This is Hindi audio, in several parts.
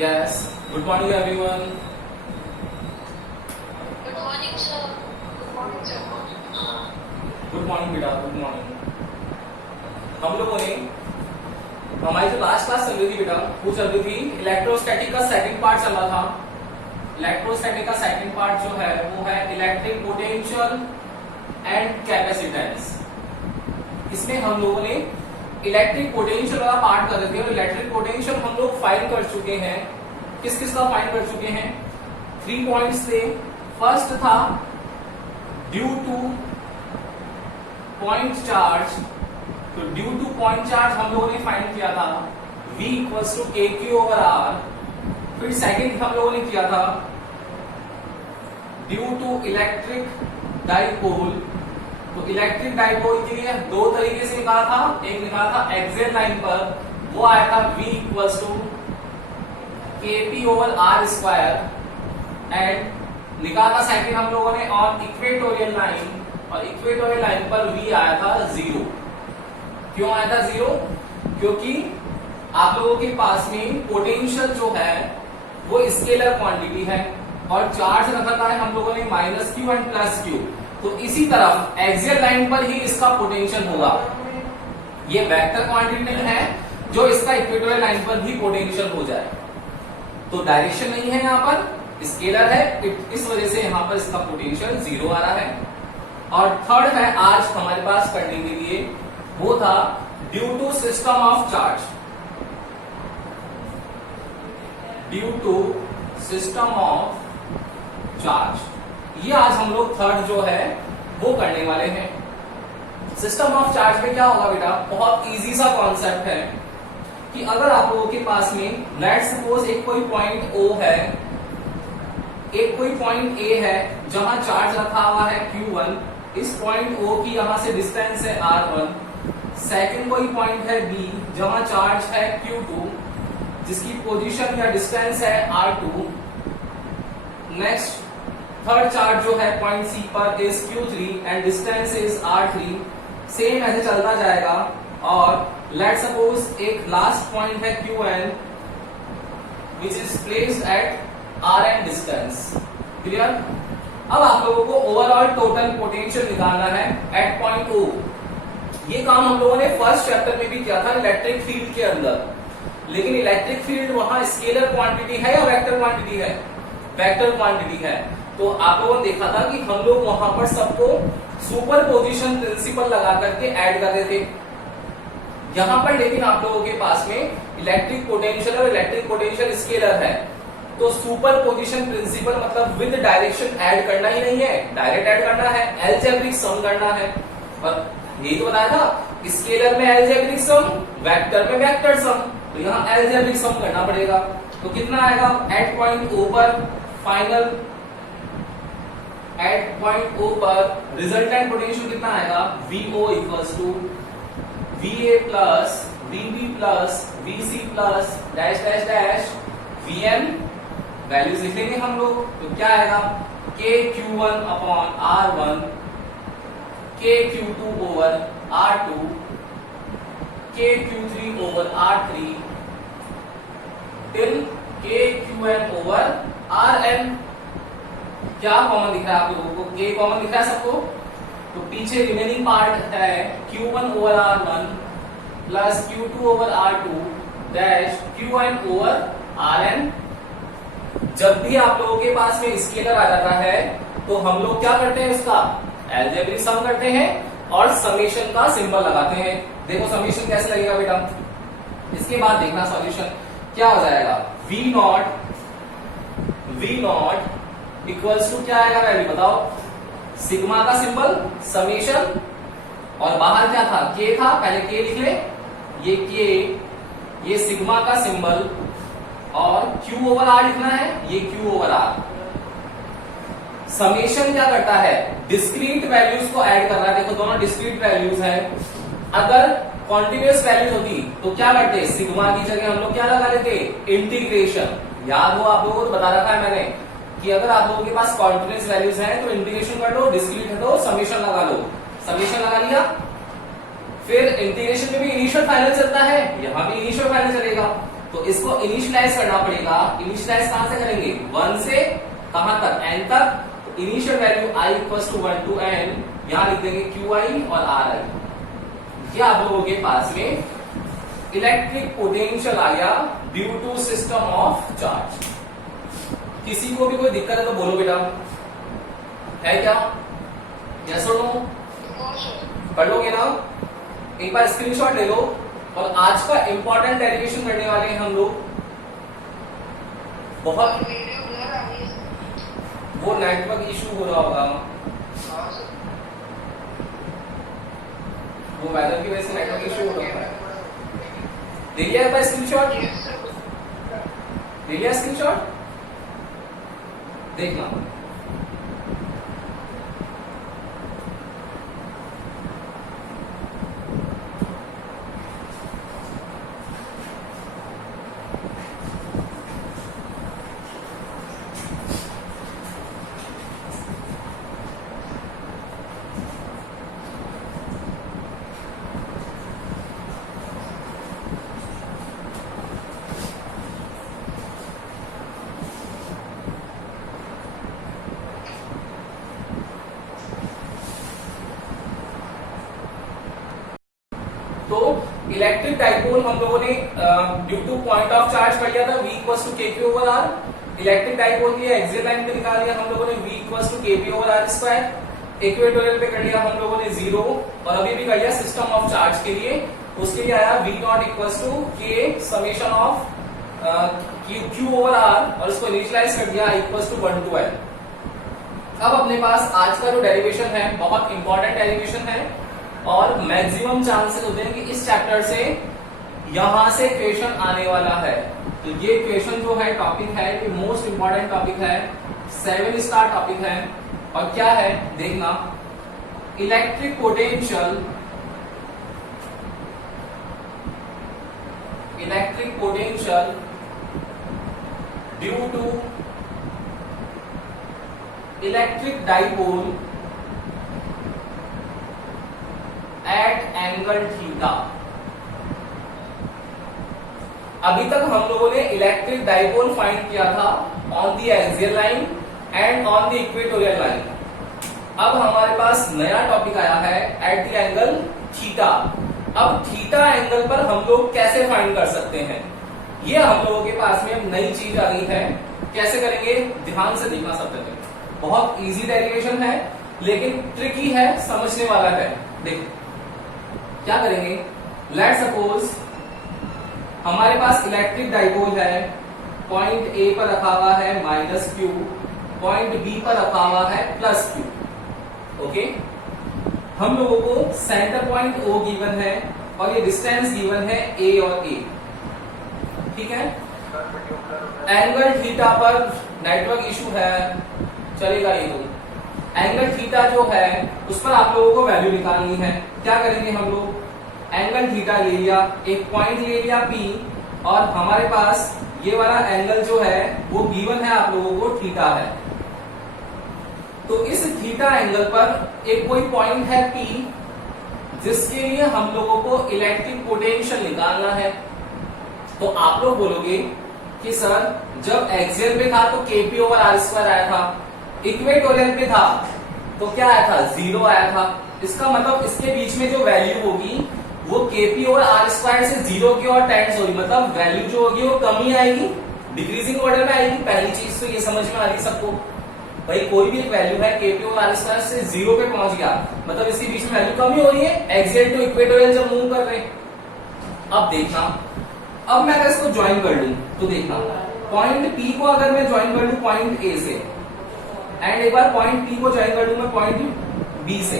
Yes. Good morning, everyone. Good morning, sir. Good morning, sir. Good morning, बेटा. Good morning. हम लोगों ने हमारी जो लास्ट क्लास चल रही थी बेटा, वो चल रही थी इलेक्ट्रोस्टैटिक का सेकंड पार्ट चल रहा था. इलेक्ट्रोस्टैटिक का सेकंड पार्ट जो है वो है इलेक्ट्रिक पोटेंशियल एंड कैपेसिटेंस. इसमें हम लोगों ने इलेक्ट्रिक पोटेंशियल वाला पार्ट कर रहे थे और इलेक्ट्रिक पोटेंशियल हम लोग फाइंड कर चुके हैं. किस किस का फाइंड कर चुके हैं? 3 पॉइंट्स थे. फर्स्ट था ड्यू टू पॉइंट चार्ज. तो ड्यू टू पॉइंट चार्ज हम लोगों ने फाइंड किया था V equals to K Q over are. फिर सेकंड हम लोगों ने किया था ड्यू टू इलेक्ट्रिक डाइपोल. तो इलेक्ट्रिक डाइपोल के लिए दो तरीके से निकाला था. एक निकाला था एक्सियल लाइन पर, वो आया था V equals to KP over R square. And निकाला था सेकंड हम लोगों ने ऑन इक्वेटोरियल लाइन, और इक्वेटोरियल लाइन पर V आया था 0. क्यों आया था 0? क्योंकि आप लोगों के पास में पोटेंशियल जो है वो स्केलर क्वांटिटी है और चार्ज रखा है हम लोगों ने -q एंड +q. तो इसी तरफ एक्सियल लाइन पर ही इसका पोटेंशियल होगा. ये वेक्टर क्वांटिटी नहीं है जो इसका इक्वेटोरियल लाइन पर भी पोटेंशियल हो जाए. तो डायरेक्शन नहीं है, यहाँ पर स्केलर है, इस वजह से यहाँ पर इसका पोटेंशियल 0 आ रहा है. और थर्ड है आज हमारे पास करने के लिए, वो था due to system of charge. Due to system of charge, ये आज हम लोग थर्ड जो है वो करने वाले हैं. सिस्टम ऑफ चार्ज में क्या होगा बेटा, बहुत इजी सा कॉन्सेप्ट है कि अगर आप लोगों के पास में लेट्स सपोज एक कोई पॉइंट O है, एक कोई पॉइंट A है जहां चार्ज रखा हुआ है Q1. इस पॉइंट O की यहां से डिस्टेंस है R1. सेकंड कोई पॉइंट है B जहां चार्ज है Q2 जिसकी पोजीशन या डिस्टेंस है R2. नेक्स्ट थर्ड चार्ज जो है पॉइंट C पर is Q3 and distance is R3. Same ऐसे चलता जाएगा. और लेट सपोज एक लास्ट पॉइंट है Qn which is placed at Rn distance. Clear? अब आप लोगों को ओवरऑल टोटल पोटेंशियल निकालना है एट पॉइंट O. ये काम हम लोगों ने फर्स्ट चैप्टर में भी किया था इलेक्ट्रिक फील्ड के अंदर. लेकिन इलेक्ट्रिक फील्ड वहां स्केलर क्वांटिटी है या वेक्टर क्वांटिटी है? वेक्टर क्वांटिटी है. तो आप लोगों ने देखा था कि हम लोग वहां पर सबको सुपर पोजिशन प्रिंसिपल लगा करके ऐड कर रहे थे. यहां पर लेकिन आप लोगों के पास में इलेक्ट्रिक पोटेंशियल और इलेक्ट्रिक पोटेंशियल स्केलर है. तो सुपर पोजिशन प्रिंसिपल मतलब विद डायरेक्शन ऐड करना ही नहीं है, डायरेक्ट ऐड करना है, एलजेब्रिक सम करना है. और यही तो बताया था, स्केलर में एलजेब्रिक सम, वेक्टर में वेक्टर सम. तो यहाँ एलजेब्रिक सम करना पड़ेगा. तो कितना आएगा एट पॉइंट O पर फाइनल, एट पॉइंट O पर रिजल्टेंट पोटेंशियल कितना आएगा? VO equals to VA plus VB plus VC plus dash dash dash VN. Values लिख लेंगे हम लोग. तो क्या आएगा? KQ1 upon R1, KQ2 over R2, KQ3 over R3 till KQN over RN. क्या कॉमन दिख रहा है आप लोगों को? K कॉमन दिख रहा है सबको. तो पीछे रिमेनिंग पार्ट है Q1 over R1 plus Q2 over R2 dash QN over RN. जब भी आप लोगों के पास में स्केलर आ जाता है तो हम लोग क्या करते हैं, उसका एलजेब्रिक सम करते हैं और समेशन का सिंबल लगाते हैं. देखो समेशन कैसे लगेगा बेटा, इसके बाद देखना सॉल्यूशन क्या हो जाएगा. V नॉट इक्वल्स टू क्या आएगा वैल्यू बताओ? सिग्मा का सिंबल, समेशन, और बाहर क्या था? K था. पहले K लिख ले. ये K, ये सिग्मा का सिंबल, और Q ओवर R लिखना है, ये Q ओवर R. समेशन क्या करता है? डिस्क्रीट वैल्यूज को ऐड कर रहा है. देखो दोनों डिस्क्रीट वैल्यूज है. अगर कॉन्टिन्यूअस वैल्यूज होती तो क्या करते? सिग्मा की जगह हम लोग क्या लगा लेते? इंटीग्रेशन. याद हो आप लोगों को तो बता रखा है मैंने कि अगर आप लोगों के पास कॉन्टिन्यूअस वैल्यूज है तो इंटीग्रेशन कर लो, डिस्क्रीट है तो समेशन लगा लो. समेशन लगा लिया. फिर इंटीग्रेशन में भी इनिशियल फाइनल चलता है, यहां भी इनिशियल फाइनल चलेगा. तो इसको इनिशियलाइज करना पड़ेगा। इनिशियलाइज कहां से करेंगे, 1 से कहां तक, n तक। Initial value i equal to 1 to n, यहां लिख देंगे qi और ri। ये आप लोगों के पास में इलेक्ट्रिक पोटेंशियल आ गया due to system of charge. किसी को भी कोई दिक्कत है तो बोलो बेटा, है क्या, यस और नो? No sir. पढ़ लोगे ना? एक बार स्क्रीनशॉट ले लो। और आज का इंपॉर्टेंट डेरिवेशन करने वाले हैं हम लोग। बहुत वीडियो ब्लर आ रही है। वो नेटवर्क इशू हो रहा होगा, हाँ सर। वो वेदर की वजह से नेटवर्क इशू हो रहा है। दे लिया है स्क्रीनशॉट? Yes sir. दे लिया स्क्रीनशॉट? देखना। तो इलेक्ट्रिक डाइपोल हम लोगों ने due to point of charge कर लिया था, V equals to KP over R। Electric dipole की एक्सियल लाइन पे निकाल लिया हम लोगों ने, V equals to KP over R square. Equatorial पे कर लिया हम लोगों ने 0, और अभी भी कर लिया सिस्टम ऑफ चार्ज के लिए। उसके लिए आया V not equals to K summation of Q over R, और इसको इनिशियलाइज कर दिया इक्वल्स टू 1 to L। अब अपने पास आज का जो डेरिवेशन है बहुत इंपॉर्टेंट डेरिवेशन है, और मैक्सिमम चांसेस होते हैं कि इस चैप्टर से यहां से क्वेश्चन आने वाला है। तो ये क्वेश्चन जो है टॉपिक है, ये मोस्ट इंपॉर्टेंट टॉपिक है, 7 स्टार टॉपिक है। और क्या है देखना, electric potential, electric potential due to electric dipole at angle theta. अभी तक हम लोगों ने इलेक्ट्रिक डाइपोल फाइंड किया था on the axial line and on the equatorial line. अब हमारे पास नया टॉपिक आया है एट द एंगल थीटा। अब थीटा एंगल पर हम लोग कैसे फाइंड कर सकते हैं, ये हम लोगों के पास में नई चीज आ गई है। कैसे करेंगे, ध्यान से देखना सब तक। बहुत इजी डेरिवेशन है लेकिन ट्रिकी है, समझने वाला है। देखो क्या करेंगे, लेट सपोज हमारे पास इलेक्ट्रिक डाइपोल है, पॉइंट ए पर रखा हुआ है -q, पॉइंट बी पर रखा हुआ है +q। ओके, हम लोगों को सेंटर पॉइंट O गिवन है और ये डिस्टेंस गिवन है A और A। ठीक है, एंगल थीटा पर नेटवर्क इशू है, चलेगा ये तो। एंगल थीटा जो है उस पर आप लोगों को वैल्यू निकालनी है। क्या करेंगे हम लोग, एंगल थीटा ले लिया, एक पॉइंट ले लिया P, और हमारे पास ये वाला एंगल जो है वो गिवन है आप लोगों को थीटा है। तो इस थीटा एंगल पर एक कोई पॉइंट है P, जिसके लिए हम लोगों को इलेक्ट्रिक पोटेंशियल निकालना है। तो आप लोग बोलोगे कि सर जब एक्सियल पे था तो KP ओवर R स्क्वायर आया था, इक्वेटोरियल पे था तो क्या आया था, 0 आया था। इसका मतलब इसके बीच में जो वैल्यू होगी वो KP ओवर R स्क्वायर से 0 की ओर टेंड्स होगी, मतलब वैल्यू जो होगी वो कम ही आएगी, डिक्रीजिंग ऑर्डर में आएगी। पहली चीज तो ये समझ में आ रही सबको, भाई कोई भी एक वैल्यू है KP ओवर R स्क्वायर से 0 पे पहुंच गया, मतलब इसके बीच में वैल्यू कम ही हो रही है, एक्सियल टू इक्वेटोरियल जब मूव कर रहे हैं। अब देखना, अब मैं अगर इसको ज्वाइन कर लूं तो देखना, पॉइंट P को अगर मैं ज्वाइन कर लूं पॉइंट A से, एंड एक बार पॉइंट P को ज्वाइन कर लूं मैं पॉइंट B से,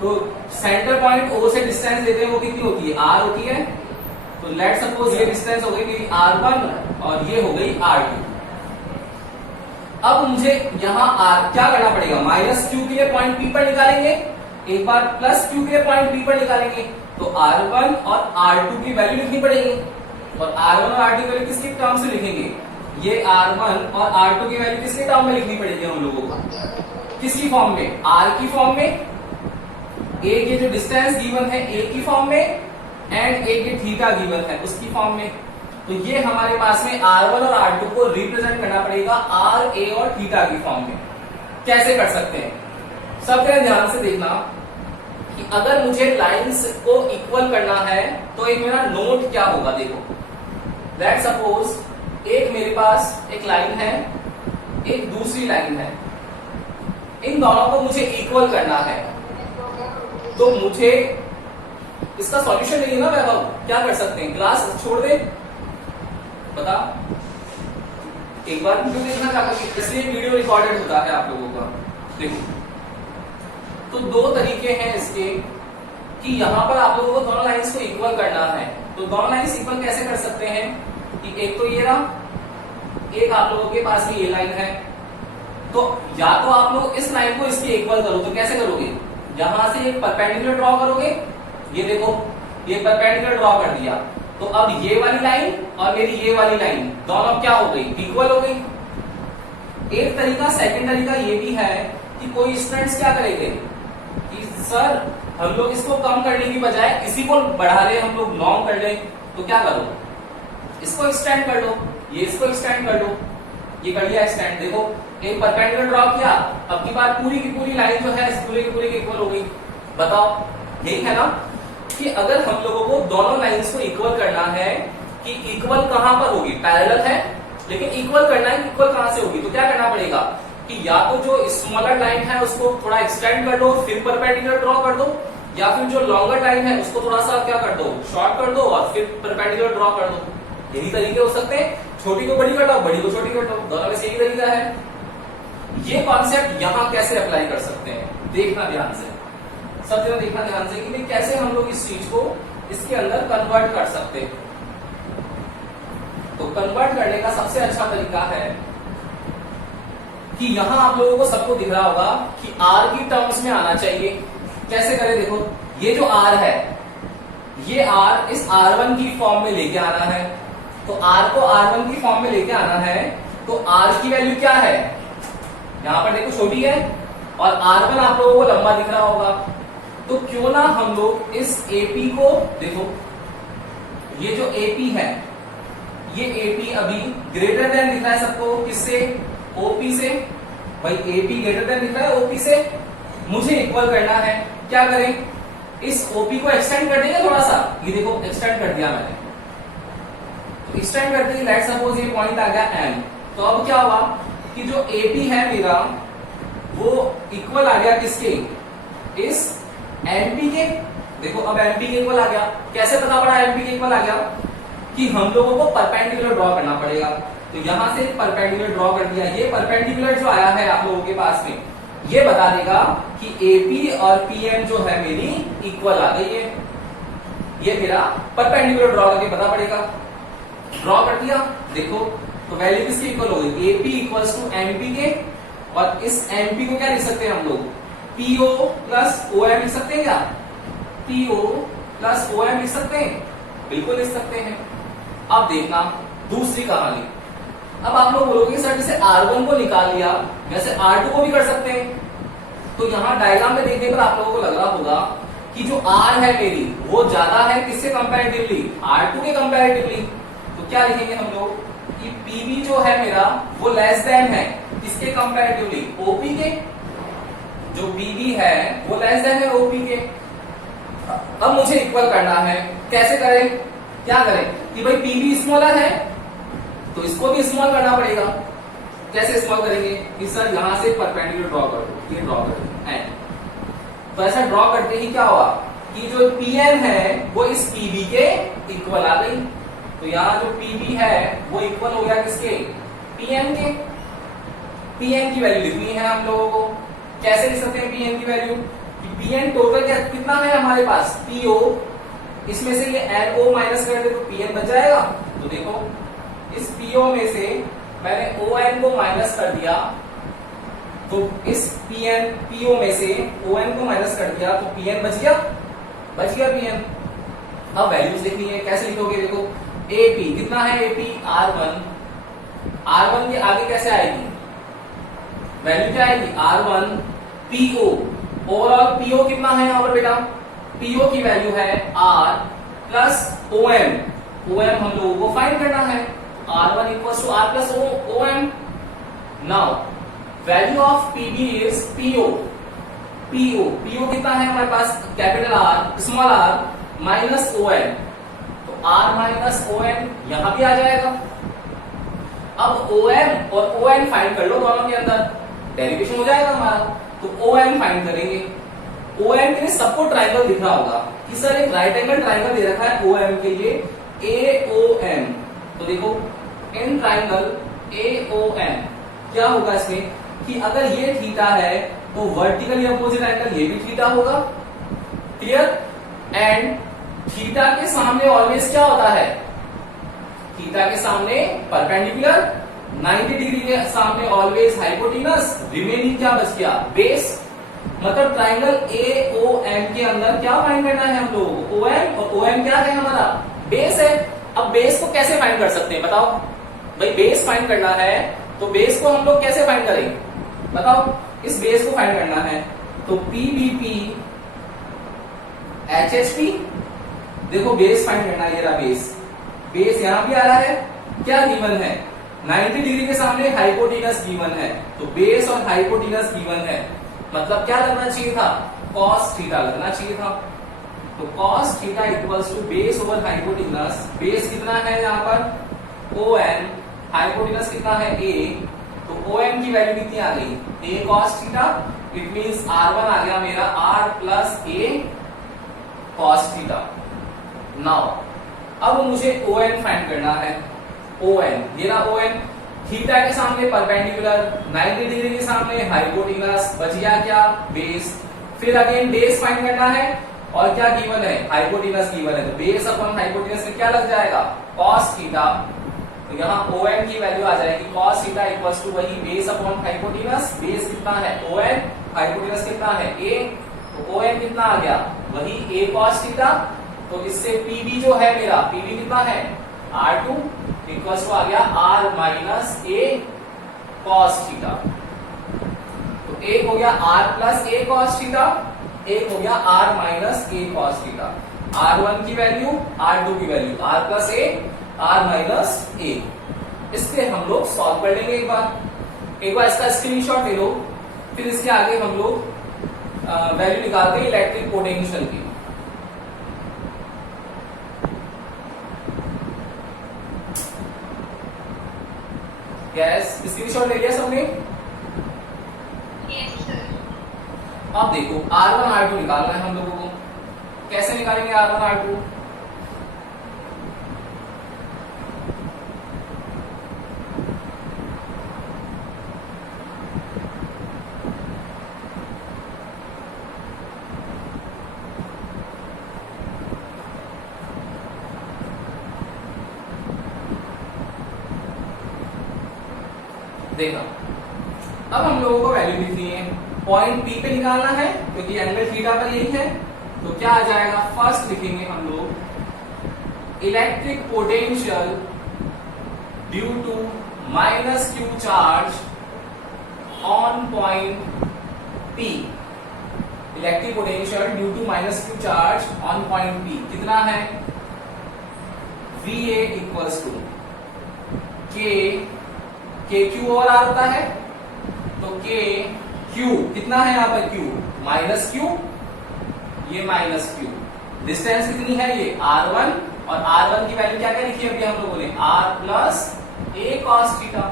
तो सेंटर पॉइंट O से डिस्टेंस लेते हैं वो कितनी होती है, R होती है। तो लेट सपोज ये डिस्टेंस हो गई मेरी R1 और ये हो गई R2। अब मुझे यहां R क्या करना पड़ेगा, -q के लिए पॉइंट P पर निकालेंगे, एक बार +q के लिए पॉइंट B पर निकालेंगे। तो R1 और R2 की वैल्यू लिखनी पड़ेगी, और R1 और R2 की वैल्यू किसके टर्म से लिखेंगे, ये R1 और R2 की वैल्यू किसके टर्म में लिखनी पड़ेगी हम लोगों को, किसकी फॉर्म में, R की फॉर्म में, एक ये जो डिस्टेंस गिवन है A की फॉर्म में, एंड एक ये थीटा गिवन है उसकी फॉर्म में। तो ये हमारे पास में R1 और R2 को रिप्रेजेंट करना पड़ेगा R, A और थीटा की फॉर्म में। कैसे कर सकते हैं? सब जरा ध्यान से देखना कि अगर मुझे लाइंस को इक्वल करना है तो एक मेरा नोट क्या होगा। देखो, लेट सपोज एक मेरे पास एक लाइन है, एक दूसरी लाइन है, इन दोनों को मुझे इक्वल करना है, तो मुझे इसका सॉल्यूशन नहीं है ना वैभव, क्या कर सकते हैं? क्लास छोड़ दे, बता एक बार वीडियो देखना चाहता हूं, इसलिए वीडियो रिकॉर्डेड होता है आप लोगों का। देखो, तो दो तरीके हैं इसके कि यहां पर आप लोगों को दोनों लाइंस को इक्वल करना है। तो दोनों लाइंस इक्वल कैसे कर सकते हैं कि एक तो ये रहा, एक आप लोगों के पास भी ये लाइन है, तो या तो आप लोग इस लाइन को इसके इक्वल करो। तो कैसे करोगे? यहां से एक परपेंडिकुलर ड्रॉ करोगे, ये देखो ये परपेंडिकुलर ड्रॉ कर दिया, तो अब ये वाली लाइन और मेरी ये वाली लाइन दोनों क्या हो गई? इक्वल हो गई। एक तरीका, सेकंड तरीका ये भी है कि कोई स्टूडेंट्स क्या करेंगे कि सर हम लोग इसको कम करने की बजाय इसी को बढ़ा रहे, हम लोग लॉन्ग कर ले, तो क्या करो? इसको एक्सटेंड कर लो, ये इसको एक्सटेंड कर लो, ये कर लिया एक्सटेंड। देखो एक परपेंडिकुलर ड्रॉ किया, अब की बार पूरी की पूरी लाइन जो है पूरे की पूरी इक्वल हो गई। बताओ, यही है ना कि अगर हम लोगों को दोनों लाइंस को इक्वल करना है कि इक्वल कहां पर होगी? पैरेलल है, लेकिन इक्वल करना है, इक्वल कहां से होगी? तो क्या करना पड़ेगा कि या तो जो स्मॉलर लाइन है उसको थोड़ा एक्सटेंड कर दो, फिर परपेंडिकुलर ड्रॉ कर दो, या फिर जो लॉन्गर लाइन है उसको थोड़ा सा क्या कर दो? शॉर्ट कर दो और फिर परपेंडिकुलर ड्रॉ कर दो। यही तरीके हो सकते हैं। छोटी को बड़ी कर लो, बड़ी को छोटी कर लो, दोनों में से यही तरीका है। ये कॉन्सेप्ट यहां कैसे अप्लाई कर सकते हैं, देखना ध्यान से, सब जगह देखना ध्यान से कि कैसे हम लोग इस चीज को इसके अंदर कन्वर्ट कर सकते हैं। तो कन्वर्ट करने का सबसे अच्छा तरीका है कि यहां आप लोगों को सबको दिख रहा होगा कि R की टर्म्स में आना चाहिए। कैसे करें? देखो, ये जो R है, ये R इस R1 की फॉर्म में लेके आना है। तो R को R1 की फॉर्म में लेके आना है, तो R की वैल्यू क्या है? यहां पर देखो छोटी है, और R1 आप लोगों को लंबा दिख रहा होगा। तो क्यों ना हम लोग इस AP को, देखो ये जो AP है, ये AP अभी ग्रेटर देन दिख रहा है सबको, किससे? OP से। भाई AP ग्रेटर देन दिख रहा है OP से, मुझे इक्वल करना है। क्या करें? इस OP को एक्सटेंड कर देंगे थोड़ा सा, ये देखो एक्सटेंड कर दिया मैंने। तो एक्सटेंड करते ही लेट सपोज ये पॉइंट आ गया M, तो अब क्या हुआ कि जो AP है मेरा वो इक्वल आ गया किसके? इस MP के। देखो अब MP के इक्वल आ गया। कैसे पता पड़ा MP के इक्वल आ गया? कि हम लोगों को परपेंडिकुलर ड्रॉ करना पड़ेगा। तो यहां से परपेंडिकुलर ड्रॉ कर दिया। ये परपेंडिकुलर जो आया है आप लोगों के पास में, ये बता देगा कि AP और PM जो है मेरी इक्वल आ गई है। ये मेरा परपेंडिकुलर ड्रॉ करके पता पड़ेगा। ड्रॉ कर दिया, देखो तो वैल्यू किसकी इक्वल हो गई? AP इक्वल्स टू MP के, और इस MP को क्या लिख सकते हैं हम लोग? PO प्लस OM लिख सकते हैं क्या? PO प्लस OM लिख सकते हैं, बिल्कुल लिख सकते हैं। अब देखना दूसरी कहानी। अब आप लोग बोलोगे सर जैसे R1 को निकाल लिया, वैसे R2 को भी कर सकते हैं। तो यहां डायग्राम में देखने पर आप लोगों को लग रहा होगा कि जो R है मेरी वो ज्यादा है किससे कंपैरेटिवली? R2 के कंपैरेटिवली। तो क्या लिखेंगे हम लोग कि PB जो है मेरा वो लेस देन है किसके कंपैरेटिवली? OP के। जो PB है वो लेस देन है OP के। अब मुझे इक्वल करना है, कैसे करें? क्या करें कि भाई PB स्मॉलर है तो इसको भी स्मॉल करना पड़ेगा। कैसे स्मॉल करेंगे कि सर यहां से परपेंडिकुलर ड्रॉ कर दो, ये ड्रॉ कर दो एंड, तो ऐसा ड्रॉ करते ही क्या हुआ कि जो PM है वो इस PB के इक्वल आ गई। तो यहाँ जो PB है वो इक्वल हो गया किसके? PM के। PM की वैल्यू लिखनी है हम लोगों को। कैसे लिख सकते हैं PM की वैल्यू? PM टोटल कितना है हमारे पास? PO, इसमें से ये NO माइनस कर दे तो PM बच जाएगा। तो देखो इस PO में से मैंने ON को माइनस कर दिया, तो इस PO में से ON को माइनस कर दिया तो PN बच गया PN। अब वैल्यूज लिखनी है, कैसे लिखोगे? देखो AP कितना है? AP R1 के आगे कैसे आएगी वैल्यू? क्या आएगी? R1 PO। ओवरऑल PO कितना है यहाँ पर बेटा? PO की वैल्यू है R प्लस OM। OM हम लोगों को फाइंड करना है। R1 equal to R plus OM। Now value of PB is PO। PO कितना है हमारे पास, capital R small r minus OM, तो R माइनस OM यहां भी आ जाएगा। अब OM और ON फाइंड कर लो, दोनों के अंदर डेरिवेशन हो जाएगा हमारा। तो OM फाइंड करेंगे। OM के लिए सबको ट्राइंगल दिख रहा होगा कि सर एक राइट एंगल ट्राइंगल दे रखा है OM के लिए AOM। तो देखो इन ट्राइंगल AOM क्या होगा इसमें कि अगर ये थीटा है तो वर्टिकली अपोजिट एंगल ये भी थीटा होगा। क्लियर? एंड थीटा के सामने ऑलवेज क्या होता है, थीटा के सामने परपेंडिकुलर, 90 डिग्री के सामने ऑलवेज हाइपोटेनस, रिमेनिंग क्या बच गया, बेस। मतलब ट्राइंगल AOM के अंदर क्या फाइंड करना है हम लोगों को, OM, और OM क्या है हमारा, बेस है। अब बेस को कैसे फाइंड कर सकते हैं बताओ भाई, बेस फाइंड करना है तो बेस को हम लोग कैसे फाइंड करेंगे बताओ। इस बेस को फाइंड करना है तो PBP HHP, देखो बेस फाइंड करना है, ये रहा बेस यहां भी आ रहा है, क्या गिवन है 90 डिग्री के सामने हाइपोटेनस गिवन है, तो बेस और हाइपोटेनस गिवन है, मतलब क्या लगना चाहिए था, cos थीटा लगना चाहिए था। तो cos theta equals to base over hypotenuse. Base कितना है यहाँ पर ON, हाइपोटेनस कितना है A, तो OM की वैल्यू कितनी आ गई, A cos theta, it means R1 आ गया मेरा R plus A cos theta. Now अब मुझे ON फाइंड करना है। ON ये ना ON, थीटा के सामने परपेंडिकुलर, 90 डिग्री के सामने हाइपोटेनस, बच गया क्या, बेस। फिर अगेन बेस फाइंड करना है और क्या गिवन है, हाइपोटेनस गिवन है, तो बेस अपॉन हाइपोटेनस में क्या लग जाएगा, cos थीटा। तो यहाँ ON की वैल्यू आ जाएगी cos थीटा इक्वल्स टू वही बेस अपॉन हाइपोटेनस। बेस कितना है ON, हाइपोटेनस कितना है A, तो ON कितना आ गया, वही A cos थीटा। तो इससे PB जो है मेरा, PB कितना है R2 इक्वल्स टू आ गया R minus A cos theta. तो एक हो गया R plus A cos theta, एक हो गया R minus A cos theta. R1 की वैल्यू, R2 की value, R plus A, R minus A। इसके हम लोग सॉल्व कर लेंगे एक बार इसका स्क्रीनशॉट ले लो, फिर इसके आगे हम लोग वैल्यू निकालते हैं इलेक्ट्रिक पोटेंशियल की। यस, स्क्रीनशॉट ले लिया सबने? Yes, sir. अब देखो R1 R2 निकालना है हम लोगों को, कैसे निकालेंगे R1 R2? देखो अब हम लोगों को वैल्यू लिखनी है, पॉइंट P पे निकालना है क्योंकि एंगल थीटा पर यही है। तो क्या आ जाएगा, फर्स्ट लिखेंगे हम लोग electric potential due to minus Q charge on point P। Electric potential due to minus Q charge on point P कितना है, VA equals to K Q over R होता है, तो K Q कितना है यहाँ पर, Q माइनस Q, ये माइनस Q, डिस्टेंस कितनी है ये R1, और R1 की वैल्यू क्या क्या लिखी है अभी हम लोगों ने, R plus A cos theta.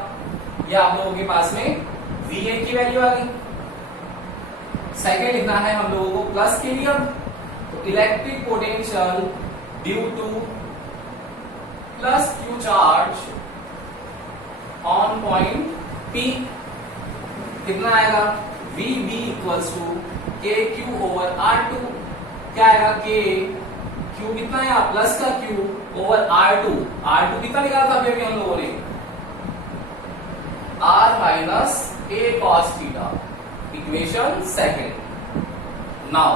ये आप लोगों के पास में VA की वैल्यू आ गई। सेकेंड लिखना है हम लोगों को प्लस के लिए, तो electric potential due to plus Q charge on point P कितना आएगा, VB equals to KQ over R2। क्या आएगा, Q कितना है, प्लस का Q ओवर R2 कितना निकाला था अभी हम लोगों ने, R minus A cos theta. Equation second. Now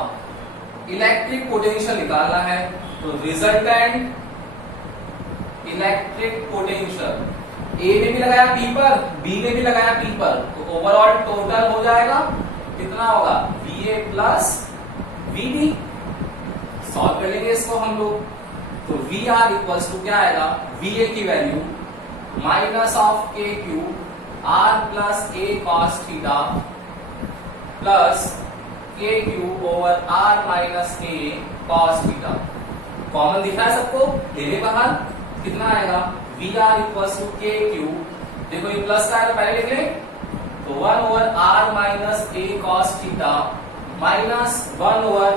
electric potential निकालना है, तो रिजल्टेंट इलेक्ट्रिक पोटेंशियल A में भी लगाया P पर, B में भी लगाया P पर, तो ओवरऑल टोटल हो जाएगा कितना होगा, VA प्लस VB। सॉल्व कर लेंगे इसको हम लोग। तो वी आर इक्वल्स टू क्या आएगा, वी ए की value minus of K Q R plus A cos theta plus K Q over R minus A cos theta. Common दिख रहा है सबको, ले ले बाहर, कितना आएगा V R equals to K Q, देखो ये प्लस का है तो पहले लिख लें, तो 1 over R minus A cos theta minus 1 over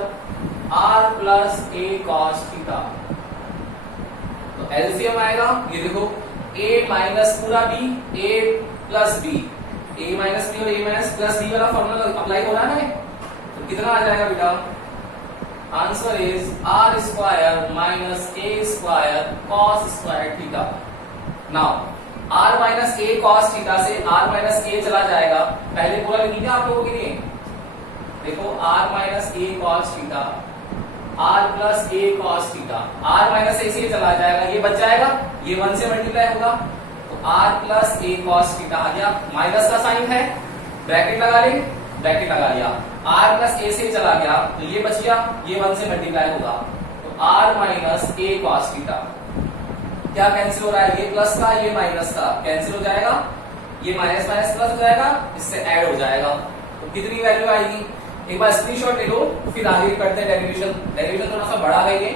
R plus A cos theta. तो एलसीएम आएगा, ये देखो a माइनस पूरा b, a plus b, a minus b और a माइनस प्लस b वाला फॉर्मूला अप्लाई हो रहा है, तो कितना आ जाएगा बेटा, answer is R square minus A square cos square theta. Now r minus A cos theta से r माइनस ए चला जाएगा, पहले पूरा लिख दीजिए आप लोगों के लिए, देखो r minus A cos theta r plus A cos theta, r minus ए से चला जाएगा, ये बच जाएगा, ये 1 से मल्टीप्लाई होगा, तो r plus A cos theta आ गया, माइनस का साइन है, ब्रैकेट लगा लें, ब्रैकेट लगा लिया, r प्लस ए से चला गया तो ये बच गया, ये 1 से मल्टीप्लाई होगा, तो r minus A cos theta क्या कैंसिल हो रहा है, ये प्लस का ये माइनस का कैंसिल हो जाएगा, ये माइनस माइनस प्लस हो जाएगा, इससे ऐड हो जाएगा, तो कितनी वैल्यू आएगी, एक बार स्क्रीनशॉट ले लो फिर आगे करते हैं डेरिवेशन। डेरिवेशन थोड़ा सा बड़ा है ये,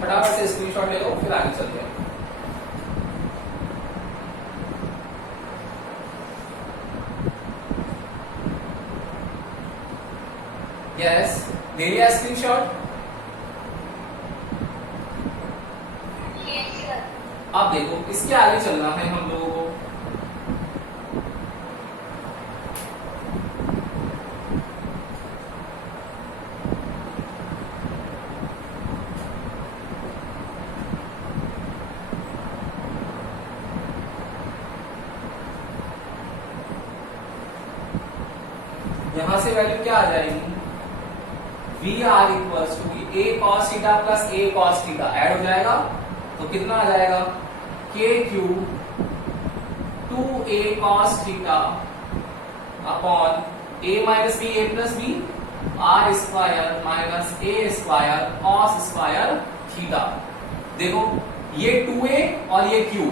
फटाफट से स्क्रीनशॉट ले लो फिर आगे चलते हैं। यस, ले लिया स्क्रीनशॉट। अब देखो इसके आगे चलना है हम लोगों को, यहां से वैल्यू क्या आ जाएगी, V R equals to A cos theta plus A cos theta add हो जाएगा, तो कितना आ जाएगा K Q 2a cos theta upon a minus B A plus B R square minus A square cos square theta. देखो ये 2a और ये q,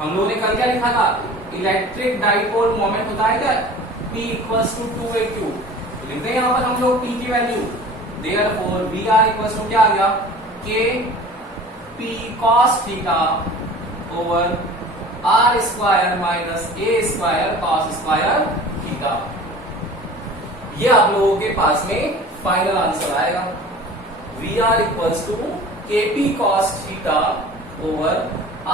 हम लोगों ने कल क्या लिखा था, इलेक्ट्रिक डाइपोल मोमेंट होता है क्या, P इक्वल्स टू 2aq, लिखते हैं यहां पर हम लोग P की value, therefore V R equals to क्या आ गया, k P cos theta over R square minus A square cos square theta. ये आप लोगों के पास में फाइनल आंसर आएगा, V R equals to K P cos theta over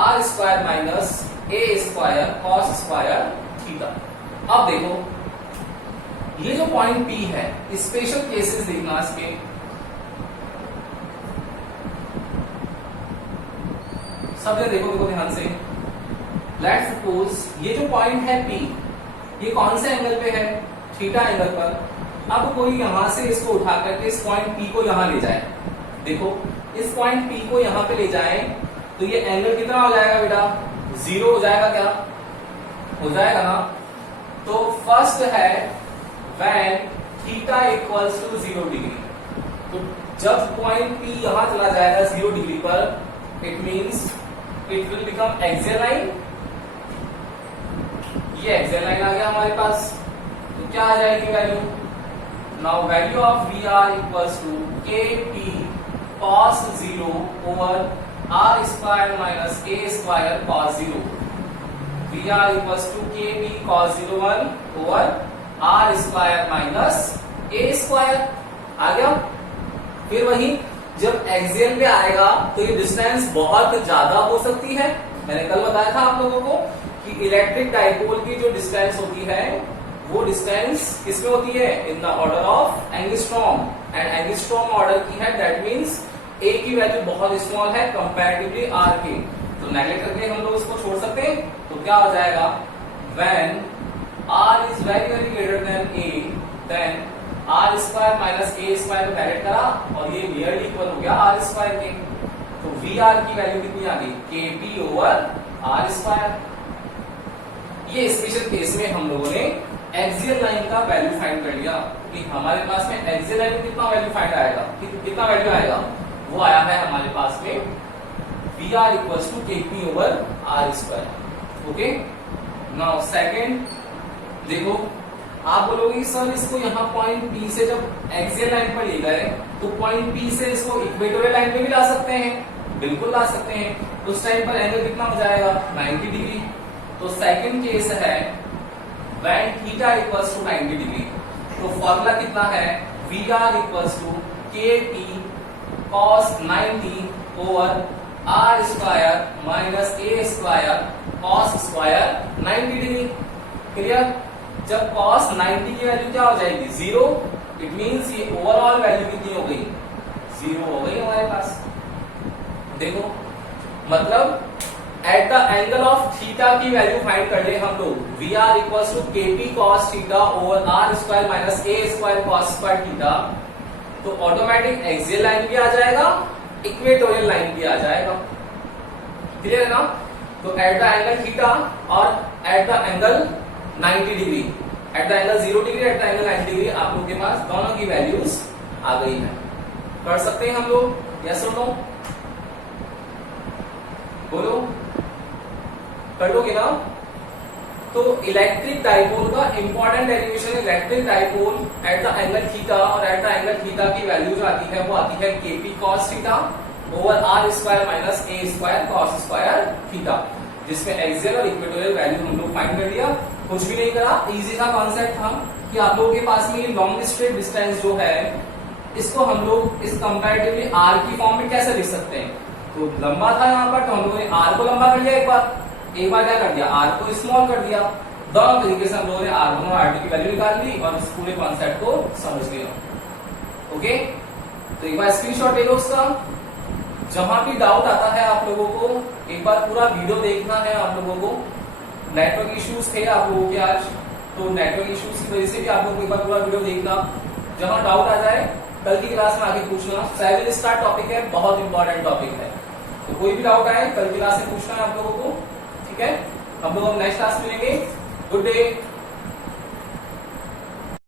R square minus A square cos square theta. अब देखो ये जो पॉइंट P है, स्पेशल केसेस देखना इसके, सब जगह देखो ध्यान से, लेट्स सपोज ये जो पॉइंट है P, ये कौन से एंगल पे है, थीटा एंगल पर। अब कोई यहां से इसको उठा करके इस पॉइंट P को यहां ले जाए, देखो इस पॉइंट P को यहां पे ले जाए तो ये एंगल कितना हो जाएगा बेटा, 0 हो जाएगा, क्या हो जाएगा ना। तो फर्स्ट है when theta equals to 0 degree, तो जब पॉइंट P यहां चला जाएगा 0 डिग्री पर, it means it will become axial line, ये एक्सियल लाइन आ गया हमारे पास, तो क्या आ जाएगी value, now value of V R equals to K P cos 0 over R square minus A square cos 0, V R equals to K P cos 01 over R square minus A square आ गया। फिर वही जब एक्सियल पे आएगा तो ये डिस्टेंस बहुत ज्यादा हो सकती है, मैंने कल बताया था आप लोगों को कि इलेक्ट्रिक डाइपोल की जो डिस्टेंस होती है वो डिस्टेंस किसमें होती है, in the order of angstrom, and angstrom order की है, दैट मींस ए की वैल्यू बहुत स्मॉल है कंपैरेटिवली आर के, तो नेगलेक्ट करके हम लोग इसको छोड़ सकते हैं, तो क्या हो जाएगा, when R is very very greater than A, then R square minus A square को डायरेक्ट करा और ये नियरली इक्वल हो गया आर स्क्वायर के, तो वी आर की वैल्यू कितनी आ गई, के पी ओवर आर स्क्वायर। ये स्पेशल केस में हम लोगों ने एक्सियल लाइन का वैल्यू फाइंड कर लिया कि हमारे पास में एक्सियल लाइन कितना वैल्यू फाइंड आएगा, कितना वैल्यू आएगा, वो आया है हमारे पास में V R equals to KP over R square. Okay, now second देखो, आप बोलोगे सर इसको यहाँ पॉइंट पी से जब एक्सियल लाइन पर ले गए तो पॉइंट पी से इसको इक्वेटोरियल लाइन पे भी ला सकते हैं। बिल्कुल ला सकते हैं। उस टाइम पर एंगल कितना हो जाएगा 90 डिग्री। तो सेकंड केस है when theta equals to 90 degree. तो फॉर्मूला कितना है V R equals to K P cos 90 over R square minus A square cos square 90 degree. Clear? जब cos 90 की वैल्यू क्या हो जाएगी 0, इट मींस ये ओवरऑल वैल्यू कितनी हो गई 0 हो गई हमारे पास। देखो मतलब at the angle of theta की वैल्यू फाइंड कर ले हम लोग V R equals to KP cos theta over R square minus A square cos square theta. तो ऑटोमेटिक एक्सियल लाइन भी आ जाएगा, इक्वेटोरियल लाइन भी आ जाएगा। क्लियर है ना? तो एट द एंगल थीटा और at the angle 90 degree, eight the angle 0 degree, eight the angle 90 degree, आप लोगों के पास दोनों की वैल्यूज आ गई है। कर सकते हैं हम लोग, यस और नो? बोलो, कर लोगे ना? तो इलेक्ट्रिक डाइपोल का important derivation, electric dipole at the angle theta और एट द एंगल थीटा की वैल्यू जो आती है वो आती है KP cos theta over R square minus A square cos square theta, जिसमें एक्सियल और इक्वेटोरियल वैल्यू हम लोग फाइंड कर लिया। कुछ भी नहीं करा, इजी था कॉन्सेप्ट था कि आप लोगों के पास में ये लॉन्ग स्ट्रेट डिस्टेंस जो है इसको हम लोग इस कंपैरेटिवली आर की फॉर्म में कैसे लिख सकते हैं। तो लंबा था यहाँ पर, तो हम लोगों ने आर को लंबा कर लिया, एक बार क्या कर दिया आर को स्मॉल कर दिया। दोनों तरीके से हम लोगों ने R1 और R2 की वैल्यू निकाल ली और इस पूरे कॉन्सेप्ट को समझ लिया। ओके, तो एक बार स्क्रीनशॉट ले लो उसका। जहां भी डाउट आता है आप लोगों को एक बार पूरा वीडियो देखना है। आप लोगों को नेटवर्क इश्यूज थे आप लोगों के आज, तो नेटवर्क इश्यूज की वजह से भी आप लोगों को एक बार पूरा वीडियो देखना। जहां डाउट आ जाए कल की क्लास में आगे पूछना। 7 स्टार टॉपिक है, बहुत इंपॉर्टेंट टॉपिक है, तो कोई भी डाउट आए कल की क्लास में पूछना है आप लोगों को। ठीक है, हम लोग नेक्स्ट क्लास मिलेंगे। Good day.